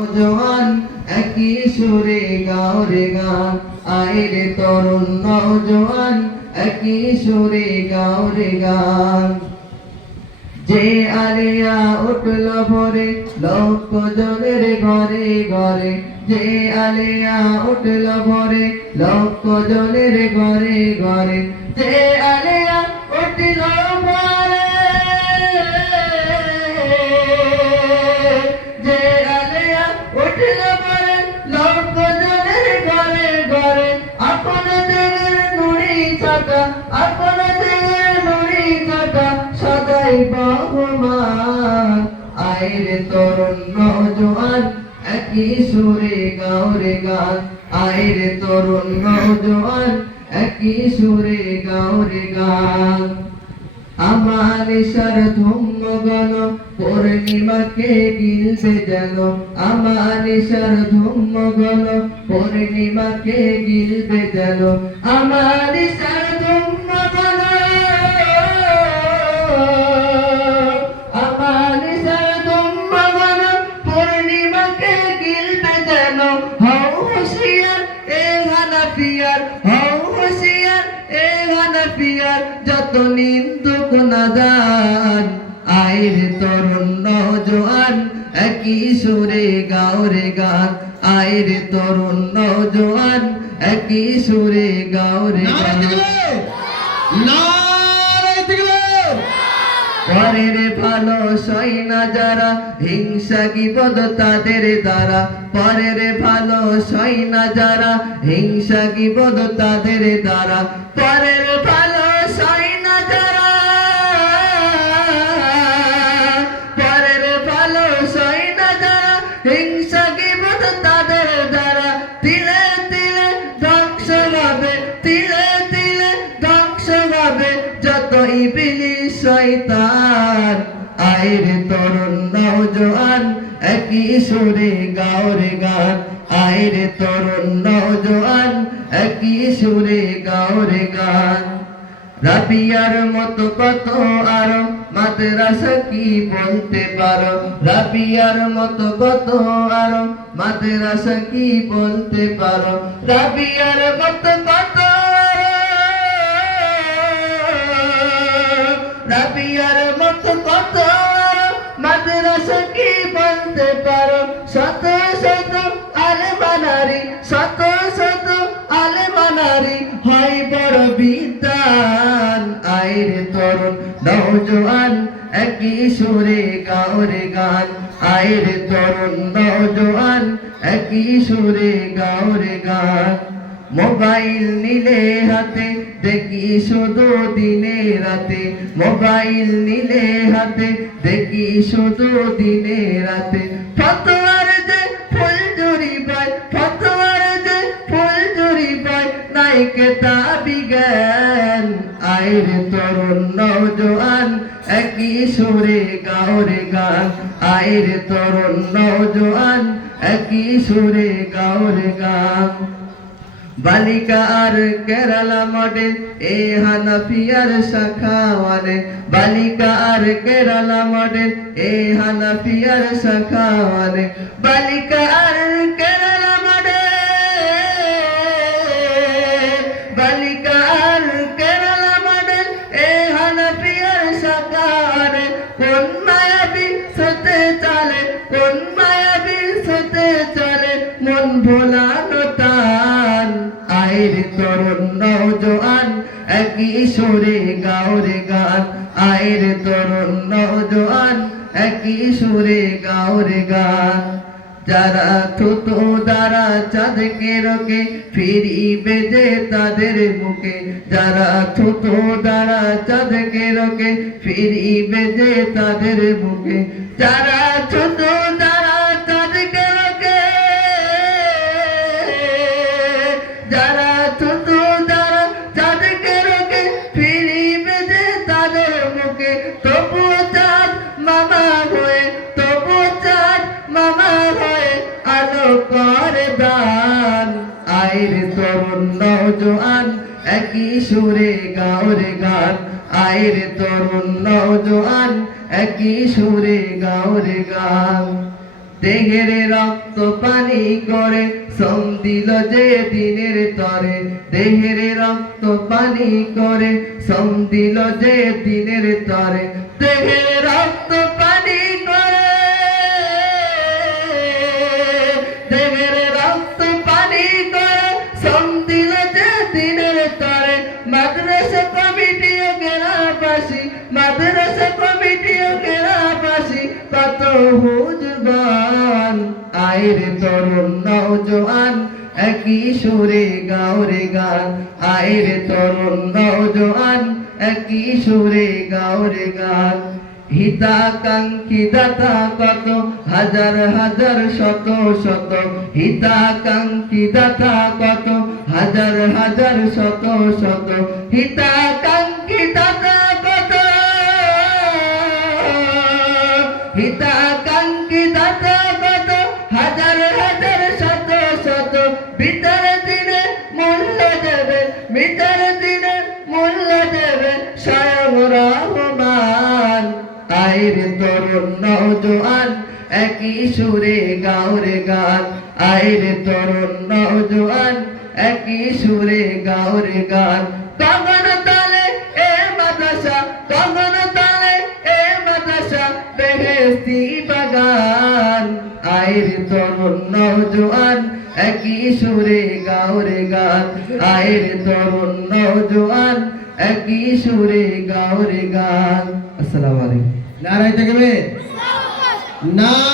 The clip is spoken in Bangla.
জওয়ান একই সুরে গাও রে গান। আইরে তরুণ নওজোয়ান একই সুরে গাও রে গান। যে আলিয়া উঠল ভরে লক্ষ জনের ঘরে ঘরে। যে আলিয়া উঠল ভরে লক্ষ জনের ঘরে ঘরে। যে আলিয়া উঠল ভরে সদাই বাহমান আইরে তরুণ নজওয়ান, একই সুরে গাও রে গান। আইরে তরুণ নজওয়ান, একই সুরে গাও রে গান। আমার সার ধুম গল পূর্ণিমাকে গিলতে যেন। আমার সার ধুম গল পূর্ণিমাকে গিলতে যেন। আমার সার হানাফিয়ার হও হুশিয়ার এ পিয়ার যত নিন্দুক নাদান আইর তরুণ নজওয়ান একই সুরে গাও রে গান আইর তরুণ নজওয়ান একই সুরে গাও রে গান। পরের ভালো সই না যারা, হিংসা কি পদ তাদের দ্বারা। পরের ভালো সই না যারা, হিংসা পদ তাদের দ্বারা। পরের ভালো ইবিলি শয়তান। আইরে তরুণ নওজোয়ান একই সুরে গাও গান। আইরে তরুণ নওজোয়ান একই সুরে গাও গান। রাবিয়ার মতো কত আরও মাদ্রাসা কি বলতে পারো? রাবিয়ার মতো কত আরও মাদ্রাসা কি বলতে পারো? রাবিয়ার মতো কত কত মাদ্রাসা কি বলতে পারো? শত শত আলেমানারি, শত শত আলেমানারি, হয় বড় বিদ্যান। আইরে তরুণ, নওজোয়ান, একই সুরে গাও রে গান। আইরে তরুণ, নওজোয়ান, একই সুরে গাও রে গান। মোবাইল নিলে হাতে, দেখি শুধু দিনে রাতে। মোবাইল নিলে হাতে, দেখি শুধু দিনে রাতে। ফতোয়ার যে ফুল জুড়ি পায়, ফতোয়ার যে ফুল জুড়ি পায় নাই কেতাবি জ্ঞান আইরে তরুণ নওজোয়ান, একই সুরে গাও রে গান। আইরে তরুণ নওজোয়ান, একই সুরে গাও রে গান। বালিকা আর কেরালা মডেল, এ হানাফিয়ার শাখা ওয়ানে। বালিকা আর কেরালা মডেল, এ হানাফিয়ার শাখা ওয়ানে। বালিকা আর কেরালা মডেল, বালিকা আর কেরালা মডেল, এ হানাফিয়ার শাখা ওয়ানে। কোন মায়াবী সতে চলে, কোন মায়াবী সতে চলে, মন তান আইরে তরুণ নওজোয়ান একই সুরে গাও রে গান। আইরে তরুণ নওজোয়ান একই সুরে গাও রে গান। যারা থুতু দ্বারা চাঁদকে রোকে ফিরিবে যে তাদের মুখে। যারা থুতু দ্বারা চাঁদকে রোকে ফিরিবে যে তাদের মুখে। যারা থুতু দ্বারা আইরে তরুণ নওজোয়ান একই সুরে গাও রে গান। আইরে তরুণ নওজোয়ান একই সুরে গাও রে গান। দেহের রক্ত পানি করে শ্রম দিল যে দিনের তরে। দেহের রক্ত পানি করে শ্রম দিল যে দিনের তরে। দেহের রক্ত পানি হুজবান আইরে তরুণ নওজোয়ান একই সুরে গাওরে গান। আইরে তরুণ নওজোয়ান একই সুরে গাওরে গান। হিতাকাঙ্ক্ষী দাতা কত? হাজার হাজার, শত শত। হিতাকাঙ্ক্ষী দাতা কত? হাজার হাজার, শত শত। হিতাকাঙ্ক্ষী দাতা মূল্য দেবে স্বয়ং রহমান। আইরে তরুণ নওজোয়ান, একই সুরে গাওরে গান। আইরে তরুণ নওজোয়ান, একই সুরে গাওরে গান। কখন তালে আইরে তরুণ নওজোয়ান একই সুরে গাওরে গান। আয়ের তরুণ নওজোয়ান একই সুরে গাওরে গান। আসসালামু আলাইকুম। নারায় থাকবে? না